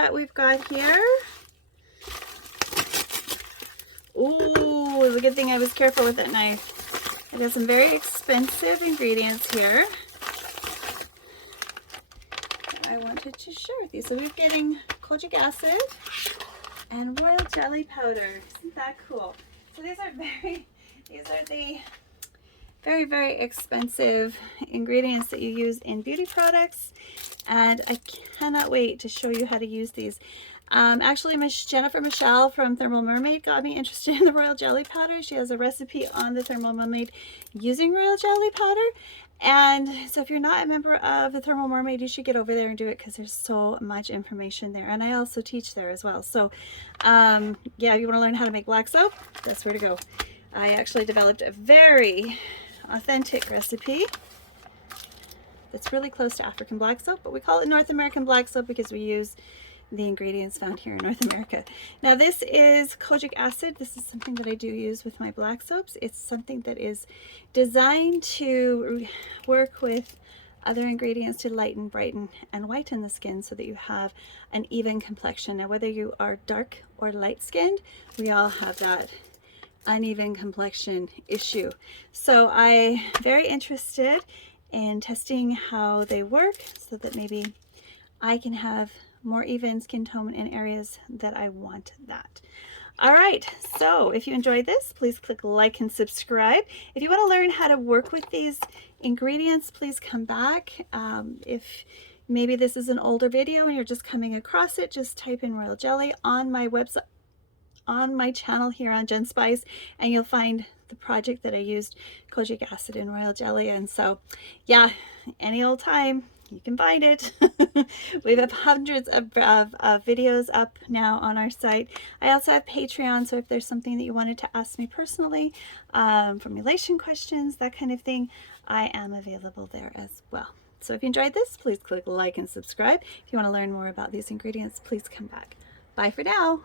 what we've got here. Ooh, the good thing I was careful with that knife. It has some very expensive ingredients here that I wanted to share with you. So we're getting kojic acid and royal jelly powder. Isn't that cool? So these are the very, very expensive ingredients that you use in beauty products, and I cannot wait to show you how to use these. Actually, Jennifer Michelle from Thermal Mermaid got me interested in the royal jelly powder. She has a recipe on the Thermal Mermaid using royal jelly powder. And so if you're not a member of the Thermal Mermaid, you should get over there and do it, because there's so much information there. And I also teach there as well. So yeah, if you want to learn how to make black soap, that's where to go. I actually developed a very authentic recipe that's really close to African black soap, but we call it North American black soap because we use the ingredients found here in North America. Now this is kojic acid. This is something that I do use with my black soaps. It's something that is designed to work with other ingredients to lighten, brighten, and whiten the skin so that you have an even complexion. Now whether you are dark or light skinned, we all have that uneven complexion issue. So I'm very interested in testing how they work so that maybe I can have more even skin tone in areas that I want that. All right, so if you enjoyed this, please click like and subscribe. If you want to learn how to work with these ingredients, please come back. If maybe this is an older video and you're just coming across it, just type in royal jelly on my website, on my channel here on Jen Spice, and you'll find the project that I used kojic acid and royal jelly. And so yeah, any old time you can find it. We have hundreds of videos up now on our site. I also have Patreon, so if there's something that you wanted to ask me personally, formulation questions, that kind of thing, I am available there as well. So if you enjoyed this, please click like and subscribe. If you want to learn more about these ingredients, please come back. Bye for now.